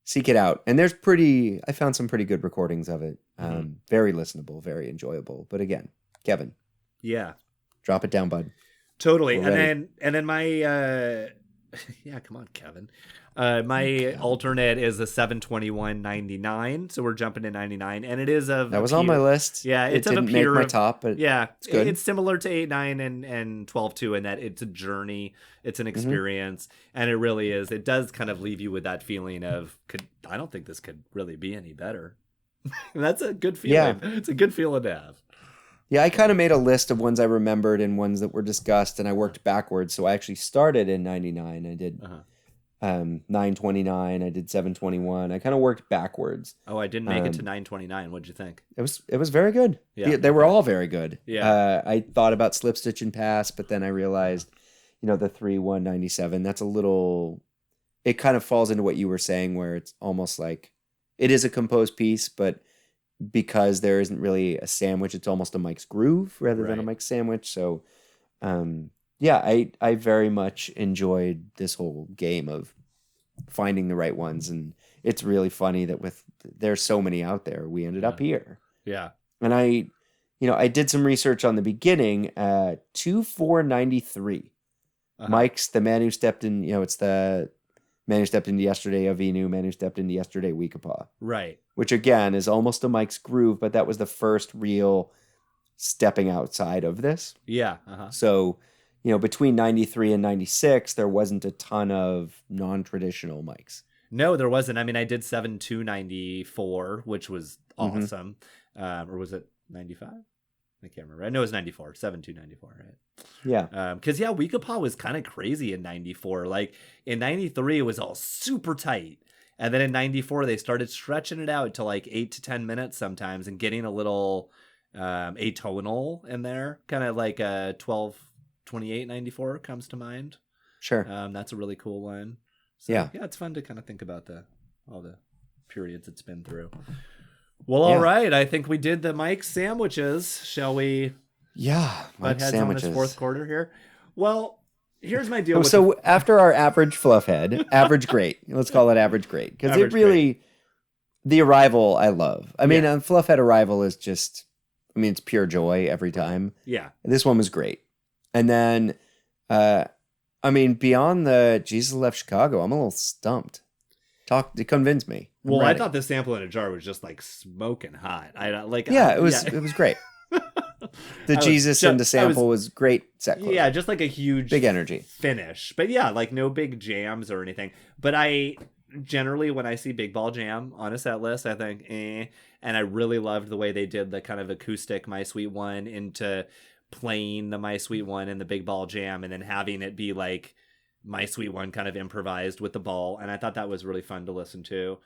Seek it out. And I found some pretty good recordings of it. Very listenable, very enjoyable. But again, Kevin. Yeah. Drop it down, bud. Totally. And then my yeah, come on, Kevin. My alternate is a 721.99, so we're jumping to 99, and it is of that was on my list. Yeah, it didn't make my top, but yeah, it's good. It's similar to 8.9 and 12.2 in that it's a journey, it's an experience, and it really is. It does kind of leave you with that feeling of, I don't think this could really be any better. That's a good feeling. Yeah. It's a good feeling to have. Yeah, I kind of made a list of ones I remembered and ones that were discussed, and I worked backwards. So I actually started in 99. I did 929. I did 721. I kind of worked backwards. Oh, I didn't make it to 929. What'd you think? It was very good. Yeah, they were all very good. Yeah. I thought about Slip, Stitch, and Pass, but then I realized, the 3-1-97. That's a little. It kind of falls into what you were saying, where it's almost like it is a composed piece, but because there isn't really a sandwich, it's almost a Mike's Groove rather than a Mike's Sandwich. So, I very much enjoyed this whole game of finding the right ones, and it's really funny that there's so many out there, we ended up here. Yeah, and I did some research on the beginning. 2493, Mike's The Man Who Stepped In. It's the Man Who Stepped Into Yesterday, Avinu, Man Who Stepped Into Yesterday, Weekapaw. Right. Which again is almost a Mike's Groove, but that was the first real stepping outside of this. Yeah. So, between 93 and 96, there wasn't a ton of non-traditional Mikes. No, there wasn't. I mean, I did 7-2-94, which was awesome. Or was it 95? I can't remember. I know it was 94. 7-2-94, right? Yeah. Because, Weekapaw was kind of crazy in 94. Like, in 93, it was all super tight. And then in 94, they started stretching it out to like 8 to 10 minutes sometimes and getting a little atonal in there. Kind of like 12-28-94 comes to mind. Sure. That's a really cool one. So, yeah, it's fun to kind of think about all the periods it's been through. Well, all right. I think we did the Mike sandwiches. Shall we? Yeah, Mike sandwiches. On this fourth quarter here. Well, here's my deal. So after our average fluff head, average great. Let's call it average great, because it really, the Arrival I love. I mean, fluff head Arrival is just, it's pure joy every time. Yeah. This one was great, and then, beyond the Jesus Left Chicago, I'm a little stumped. To convince me. Well, I thought the sample in a jar was just like smoking hot. It was great. The Jesus and the sample was great set closer. Yeah, just like a huge big energy finish. But yeah, like no big jams or anything. But I generally, when I see Big Ball Jam on a set list, I think and I really loved the way they did the kind of acoustic My Sweet One into playing the My Sweet One and the Big Ball Jam, and then having it be like My Sweet One kind of improvised with the ball. And I thought that was really fun to listen to.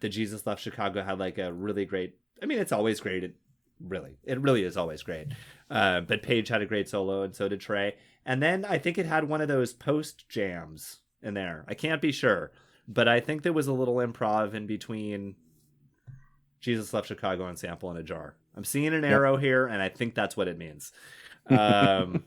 The Jesus Left Chicago had like a really great, I mean, it's always great. It really is always great. But Paige had a great solo, and so did Trey. And then I think it had one of those post jams in there. I can't be sure, but I think there was a little improv in between Jesus Left Chicago and Sample in a Jar. I'm seeing an arrow here, and I think that's what it means. And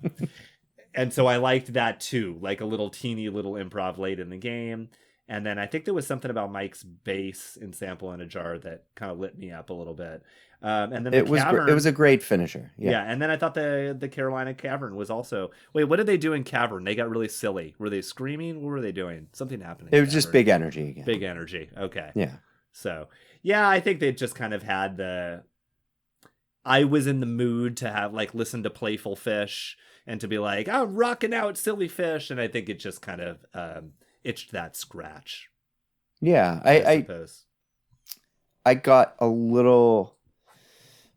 so I liked that too, like a little teeny little improv late in the game. And then I think there was something about Mike's bass in Sample in a Jar that kind of lit me up a little bit. And then it was a great finisher. Yeah. And then I thought the Carolina Cavern was also. Wait, what did they do in Cavern? They got really silly. Were they screaming? What were they doing? Something happened. It was just big energy again. Big energy. Okay. Yeah. So yeah, I think they just kind of had the. I was in the mood to have like listen to Playful Phish and to be like, I'm rocking out Silly Phish, and I think it just kind of itched that scratch. Yeah, I got a little,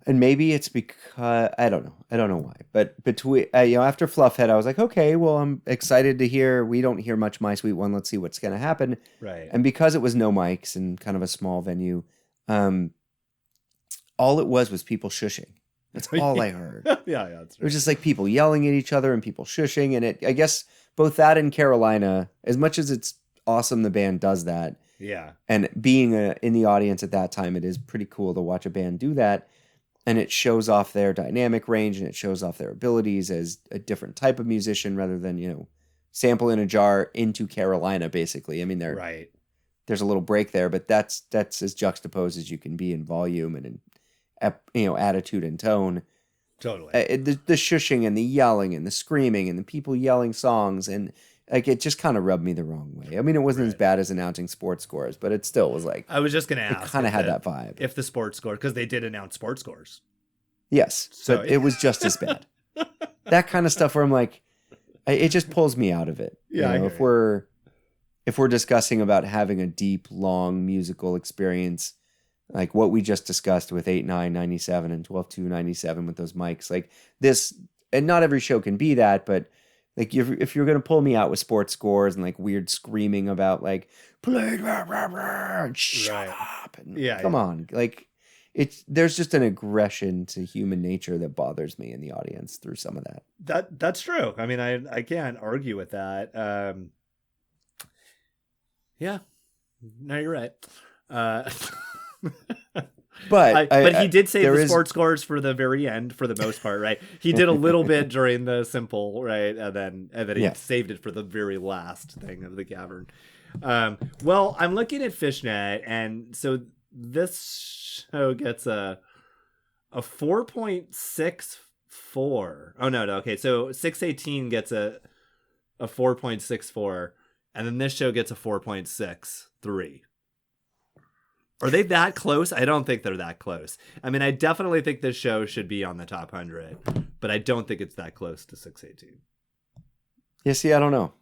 and maybe it's because I don't know why, but between after Fluffhead, I was like, okay, well, I'm excited to hear. We don't hear much My Sweet One. Let's see what's gonna happen. Right. And because it was no mics and kind of a small venue, all it was people shushing. That's all I heard. Yeah, that's right. It was just like people yelling at each other and people shushing, and I guess both that and Carolina, as much as it's awesome the band does that. Yeah. And being in the audience at that time, it is pretty cool to watch a band do that. And it shows off their dynamic range, and it shows off their abilities as a different type of musician rather than, Sample in a Jar into Carolina, basically. I mean, there's a little break there, but that's as juxtaposed as you can be in volume and in, attitude and tone. Totally. The shushing and the yelling and the screaming and the people yelling songs, and like it just kind of rubbed me the wrong way. I mean, it wasn't as bad as announcing sports scores, but it still was like, I was just gonna ask. It kind of had that vibe. If the sports score, because they did announce sports scores. Yes, so but it was just as bad. That kind of stuff where I'm like, it just pulls me out of it. Yeah. If we're discussing about having a deep, long musical experience, like what we just discussed with 8-9-97 and 12-2-97 with those mics, like this, and not every show can be that, but like if you're going to pull me out with sports scores and like weird screaming about like, play, rah, rah, rah, and shut up. And come on. Like there's just an aggression to human nature that bothers me in the audience through some of that. That's true. I mean, I can't argue with that. Yeah, no, you're right. But he did save the sports scores for the very end, for the most part, right? He did a little bit during the Simple, right, and then he saved it for the very last thing of the Cavern. Well, I'm looking at Fishnet, and so this show gets a 4.64. Oh no, okay. So 618 gets a 4.64, and then this show gets a 4.63. Are they that close? I don't think they're that close. I mean, I definitely think this show should be on the top 100, but I don't think it's that close to 618. Yeah, see, I don't know.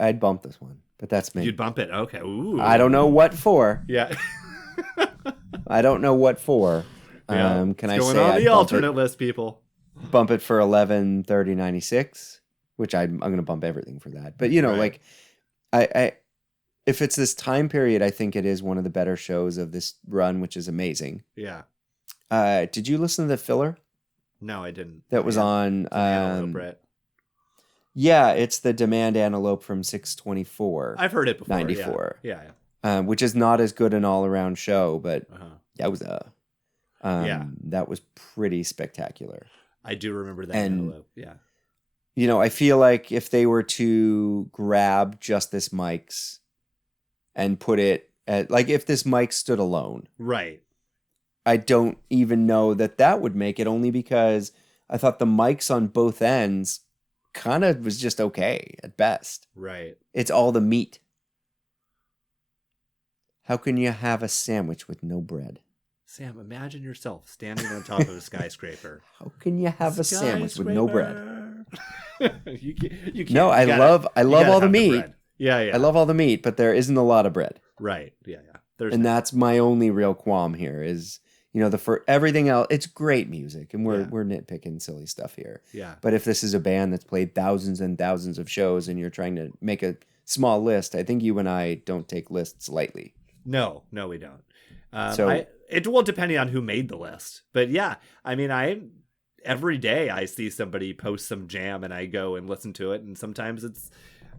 I'd bump this one, but that's me. You'd bump it? Okay. Ooh. I don't know what for. Yeah. I don't know what for. Yeah. Can it's I going say on the alternate list, people? Bump it for 11, 30, 96, which I'm going to bump everything for that. But, like, I if it's this time period, I think it is one of the better shows of this run, which is amazing. Yeah. Did you listen to the filler? No, I didn't. That was on... Brett. Yeah, it's the Demand Antelope from 624. I've heard it before. 94. Yeah. Which is not as good an all-around show, but that was that was pretty spectacular. I do remember that Antelope. Yeah. I feel like if they were to grab just this mics and put it Like if this mic stood alone. Right. I don't even know that would make it, only because I thought the mics on both ends kind of was just okay at best. Right. It's all the meat. How can you have a sandwich with no bread? Sam, imagine yourself standing on top of a skyscraper. How can you have a sandwich with no bread? you can't. No, I love all the meat. Yeah. I love all the meat, but there isn't a lot of bread. Right. Yeah. That's my only real qualm here is, for everything else, it's great music, and we're nitpicking silly stuff here. Yeah. But if this is a band that's played thousands and thousands of shows and you're trying to make a small list, I think you and I don't take lists lightly. No, we don't. Depending on who made the list. But yeah, I mean, every day I see somebody post some jam and I go and listen to it, and sometimes it's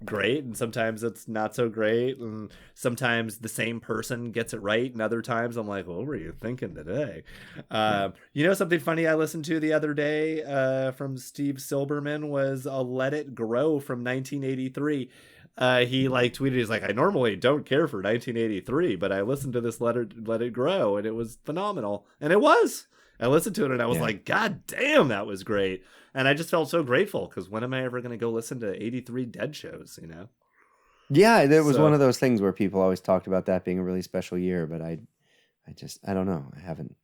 great and sometimes it's not so great, and sometimes the same person gets it right, and other times I'm like, what were you thinking today? Something funny I listened to the other day from Steve Silberman was a Let It Grow from 1983. He tweeted, he's like, I normally don't care for 1983, but I listened to this Let It Grow, and it was phenomenal. And it was. I listened to it and I was like, God damn, that was great. And I just felt so grateful, because when am I ever going to go listen to 83 Dead shows, Yeah, it was one of those things where people always talked about that being a really special year, but I don't know. I haven't.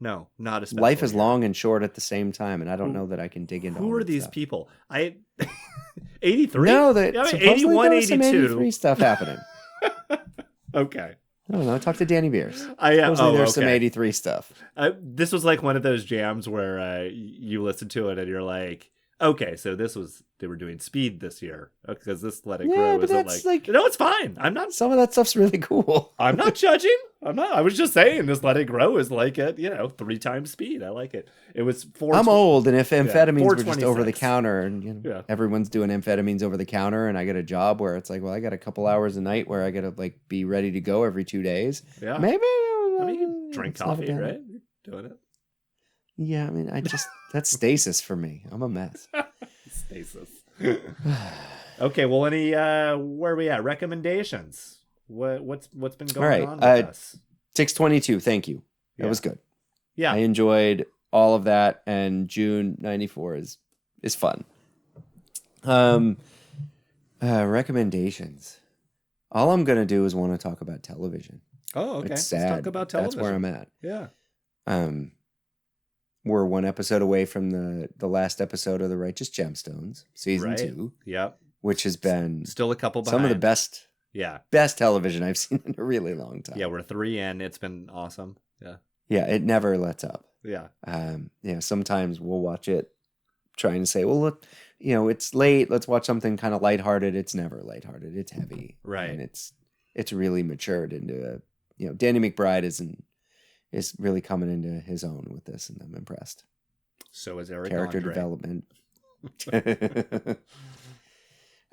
No, not a special Life is year. long and short at the same time, and I don't know that I can dig into Who all are these stuff. people? 83? No, supposedly 81, there was some 82. 83 stuff happening. Okay. I don't know. Talk to Danny Beers. Supposedly There's some 83 stuff. This was like one of those jams where you listen to it and you're like, okay, so they were doing Speed this year, because this Let It Grow but isn't that's no, it's fine. Some of that stuff's really cool. I'm not judging. I was just saying this Let It Grow is like 3 times Speed. I like it. It was 4. I'm old, and if amphetamines were just 426. over the counter, and everyone's doing amphetamines over the counter, and I get a job where it's like, well, I got a couple hours a night where I got to be ready to go every 2 days. Yeah, maybe. I mean, you can drink coffee, right? You're doing it. Yeah, I mean, that's stasis for me. I'm a mess. Stasis. Okay, well, any where are we at? Recommendations. What's been going on with us? 622. Thank you. That was good. Yeah, I enjoyed all of that, and June '94 is fun. Recommendations. All I'm gonna do is want to talk about television. Oh, okay. It's sad. Let's talk about television. That's where I'm at. Yeah. We're one episode away from the last episode of The Righteous Gemstones, season 2. Yep. Which has been still a couple behind. Some of the best. Yeah. Best television I've seen in a really long time. Yeah, we're 3 in. It's been awesome. Yeah. Yeah, it never lets up. Yeah. Sometimes we'll watch it trying to say, well, look, it's late. Let's watch something kind of lighthearted. It's never lighthearted. It's heavy. Right. And it's really matured into Danny McBride is really coming into his own with this, and I'm impressed. So is Eric Character Andre. development.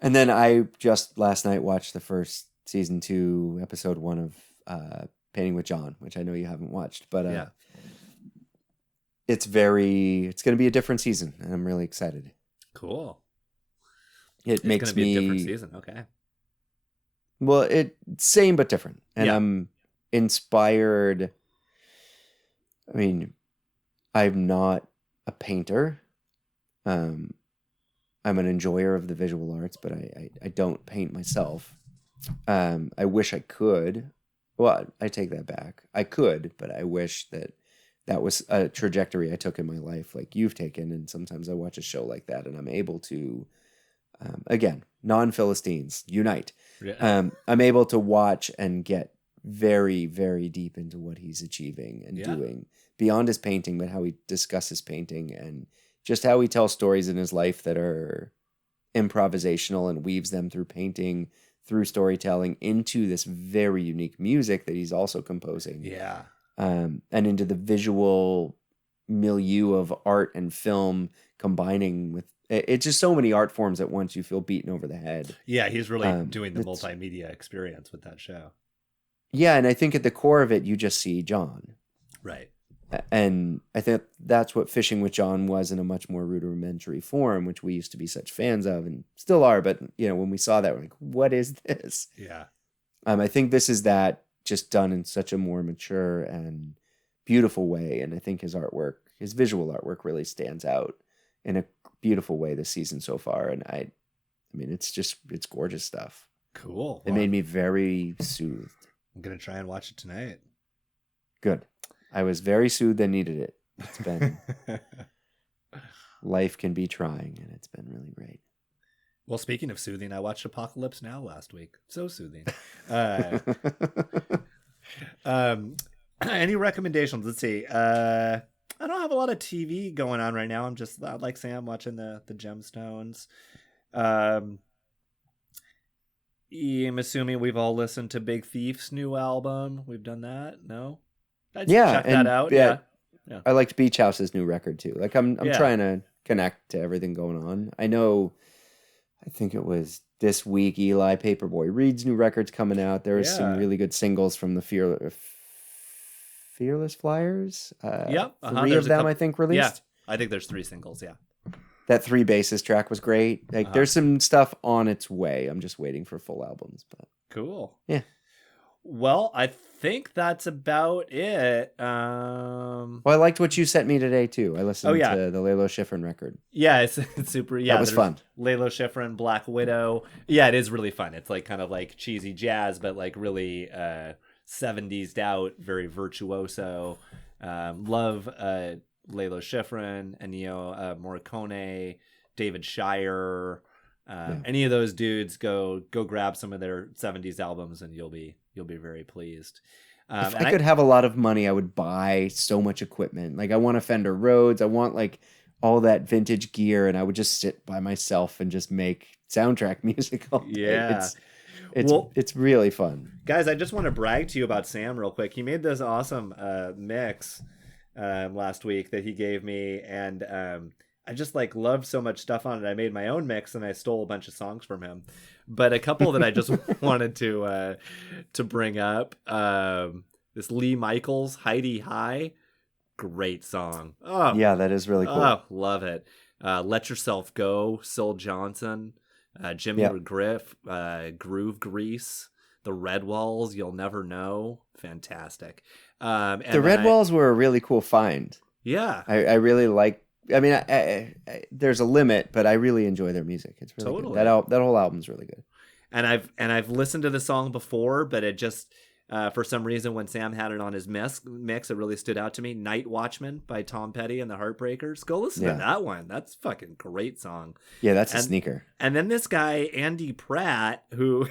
And then I just last night watched the first season 2, episode 1 of Painting with John, which I know you haven't watched, but it's going to be a different season, and I'm really excited. Cool. It's makes gonna be me a different season. Okay. Well, same but different, and I'm inspired. I mean, I'm not a painter. I'm an enjoyer of the visual arts, but I don't paint myself. I wish I could. Well, I take that back. I could, but I wish that was a trajectory I took in my life, like you've taken. And sometimes I watch a show like that, and I'm able to, again, non-Philistines unite. Yeah. I'm able to watch and get very, very deep into what he's achieving and doing beyond his painting, but how he discusses painting and just how he tells stories in his life that are improvisational and weaves them through painting, through storytelling, into this very unique music that he's also composing. Yeah. And into the visual milieu of art and film combining with it's just so many art forms at once you feel beaten over the head. Yeah, he's really doing the multimedia experience with that show. Yeah, and I think at the core of it, you just see John. Right. And I think that's what Fishing with John was in a much more rudimentary form, which we used to be such fans of and still are. But, when we saw that, we're like, what is this? Yeah. I think this is that just done in such a more mature and beautiful way. And I think his visual artwork really stands out in a beautiful way this season so far. And I mean, it's gorgeous stuff. Cool. It made me very soothed. I'm going to try and watch it tonight. Good. I was very soothed and needed it. It's been, life can be trying, and it's been really great. Well, speaking of soothing, I watched Apocalypse Now last week. So soothing. Any recommendations? Let's see. I don't have a lot of TV going on right now. I'm just like Sam watching the Gemstones. I'm assuming we've all listened to Big Thief's new album. We've done that. No? Check that out. Yeah. I liked Beach House's new record too. Like I'm trying to connect to everything going on. I think it was this week Eli Paperboy Reed's new record's coming out. There's some really good singles from the Fearless Flyers. Yep. Three of them, I think, released. Yeah, I think there's 3 singles, yeah. That 3 bassist track was great. Like there's some stuff on its way. I'm just waiting for full albums. But cool. Yeah. Well, I think that's about it. Well, I liked what you sent me today too. I listened to the Lalo Schifrin record. Yeah, it's super. Yeah, that was fun. Lalo Schifrin, Black Widow. Yeah, it is really fun. It's like kind of like cheesy jazz, but like really 70s out, very virtuoso. Love Lalo Schifrin, Ennio Morricone, David Shire. Any of those dudes, go grab some of their 70s albums, and you'll be very pleased. If I could have a lot of money, I would buy so much equipment. Like I want a Fender Rhodes. I want like all that vintage gear, and I would just sit by myself and just make soundtrack music all day. Yeah. It's really fun. Guys, I just want to brag to you about Sam real quick. He made this awesome mix last week that he gave me, and I just like loved so much stuff on it. I made my own mix and I stole a bunch of songs from him. But a couple that I just wanted to bring up. This Lee Michaels, Heidi High, great song. Oh yeah, that is really cool. Oh, love it. Let Yourself Go, Syl Johnson, Jimmy McGriff, Groove Grease, The Red Walls, You'll Never Know, fantastic. The Red Walls were a really cool find. Yeah, I really like. I mean, I there's a limit, but I really enjoy their music. It's really good. That whole album's really good. And I've listened to the song before, but it just for some reason when Sam had it on his mix, it really stood out to me. Night Watchman by Tom Petty and the Heartbreakers. Go listen to that one. That's a fucking great song. Yeah, that's a sneaker. And then this guy Andy Pratt, who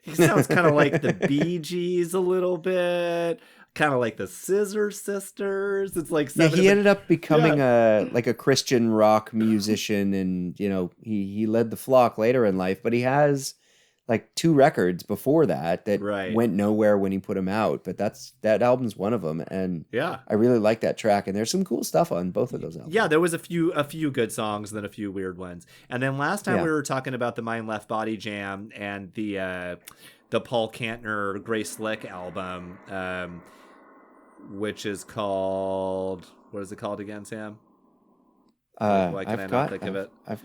he sounds kind of like the Bee Gees a little bit. Kind of like the Scissor Sisters. It's like he ended up becoming a Christian rock musician, and he led the flock later in life. But he has like 2 records before that went nowhere when he put them out. But that album's one of them, and I really like that track. And there's some cool stuff on both of those albums. Yeah, there was a few good songs, and then a few weird ones. And then last time we were talking about the Mind Left Body Jam and the Paul Kantner Grace Slick album. Which is called, what is it called again, Sam? Why can I not think of it? I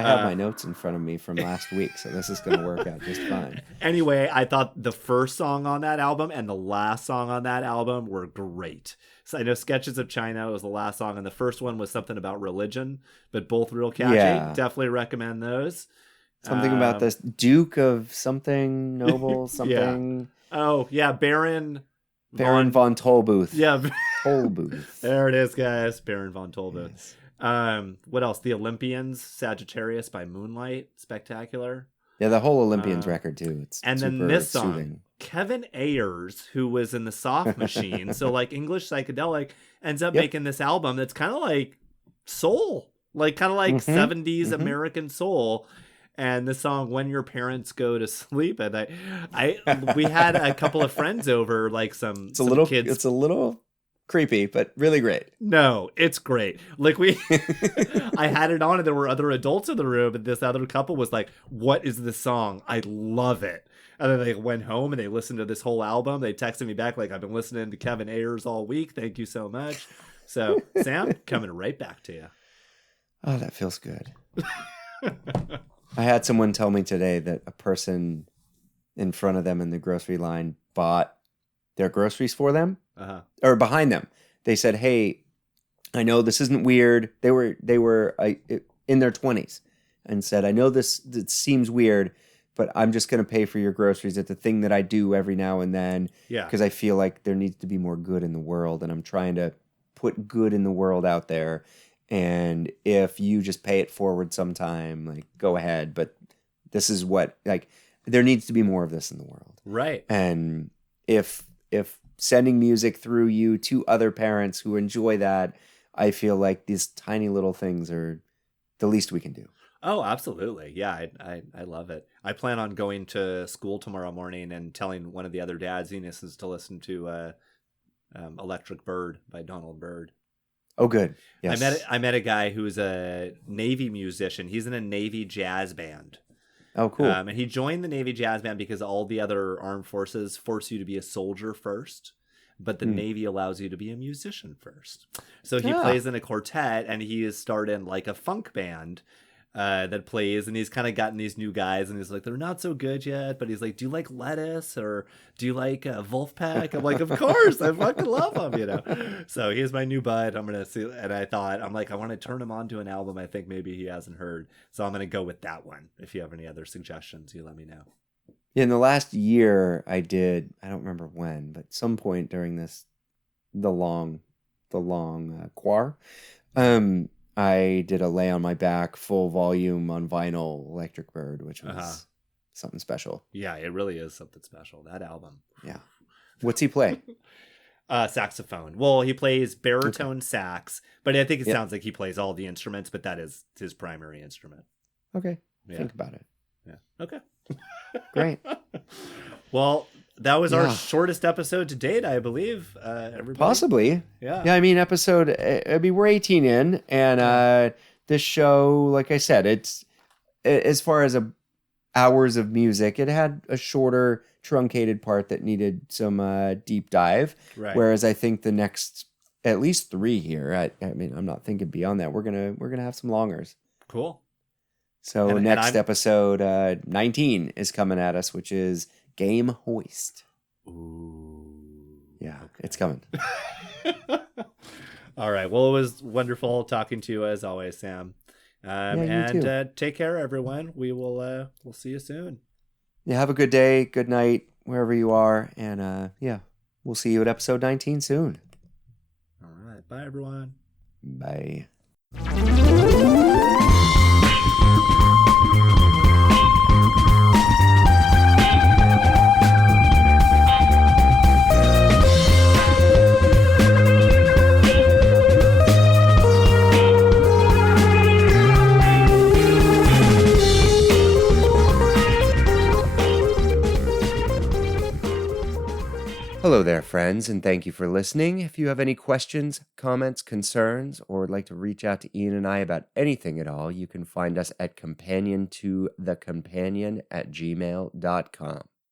have my notes in front of me from last week, so this is going to work out just fine. Anyway, I thought the first song on that album and the last song on that album were great. So I know Sketches of China was the last song, and the first one was something about religion, but both real catchy. Yeah. Definitely recommend those. Something about this Duke of something, Noble, something. Yeah. Oh, yeah, Baron von Tolbooth. Yeah. Tolbooth. There it is, guys. Baron von Tolbooth. Yes. What else? The Olympians, Sagittarius by Moonlight. Spectacular. Yeah, the whole Olympians record, too. It's and super then this song, soothing. Kevin Ayers, who was in the Soft Machine, so like English psychedelic, ends up making this album that's kind of like soul. Like kind of like 70s American soul. And the song "When Your Parents Go to Sleep," and we had a couple of friends over, like some kids. It's a little creepy, but really great. No, it's great. Like I had it on, and there were other adults in the room, and this other couple was like, "What is this song? I love it." And then they went home and they listened to this whole album. They texted me back like, "I've been listening to Kevin Ayers all week. Thank you so much." So Sam, coming right back to you. Oh, that feels good. I had someone tell me today that a person in front of them in the grocery line bought their groceries for them, Uh-huh. or behind them. They said, "Hey, I know this isn't weird." They were in their 20s and said, "I know this seems weird, but I'm just going to pay for your groceries. It's a thing that I do every now and then Yeah. because I feel like there needs to be more good in the world, and I'm trying to put good in the world out there. And if you just pay it forward sometime, like, go ahead. But this is what, like, there needs to be more of this in the world." Right. And if sending music through you to other parents who enjoy that, I feel like these tiny little things are the least we can do. Oh, absolutely. Yeah, I love it. I plan on going to school tomorrow morning and telling one of the other dads he needs to listen to Electric Bird by Donald Byrd. Oh, good. Yes. I met a guy who's a Navy musician. He's in a Navy jazz band. Oh, cool. And he joined the Navy jazz band because all the other armed forces force you to be a soldier first, but the Navy allows you to be a musician first. So he plays in a quartet, and he is started like a funk band that plays, and he's kind of gotten these new guys, and he's like, they're not so good yet, but he's like, do you like Lettuce, or do you like Wolfpack? I'm like, of course, I fucking love him, you know. So he's my new bud. I'm gonna see, and I thought, I'm like, I want to turn him on to an album I think maybe he hasn't heard, so I'm gonna go with that one. If you have any other suggestions, you let me know. In the last year, I don't remember when, but some point during the long quar, I did a Lay on My Back full volume on vinyl Electric Bird, which was something special. Yeah, it really is something special, that album. Yeah. What's he play? Saxophone. Well, he plays baritone sax, but I think it sounds like he plays all the instruments, but that is his primary instrument. Okay. Yeah. Think about it. Yeah. Okay. Great. Well, that was our shortest episode to date, I believe. Everybody. Possibly. Yeah. Yeah, I mean, we're 18 in, and this show, like I said, it's, as far as hours of music, it had a shorter, truncated part that needed some deep dive. Right. Whereas I think the next at least 3 here, I mean, I'm not thinking beyond that. We're gonna have some longers. Cool. So next episode 19 is coming at us, which is Game Hoist. Ooh. Yeah, it's coming. All right. Well, it was wonderful talking to you as always, Sam. And take care, everyone. We'll see you soon. Yeah, have a good day, good night, wherever you are, and we'll see you at episode 19 soon. All right. Bye, everyone. Bye. Hello there, friends, and thank you for listening. If you have any questions, comments, concerns, or would like to reach out to Ian and I about anything at all, you can find us at companion2thecompanion@gmail.com.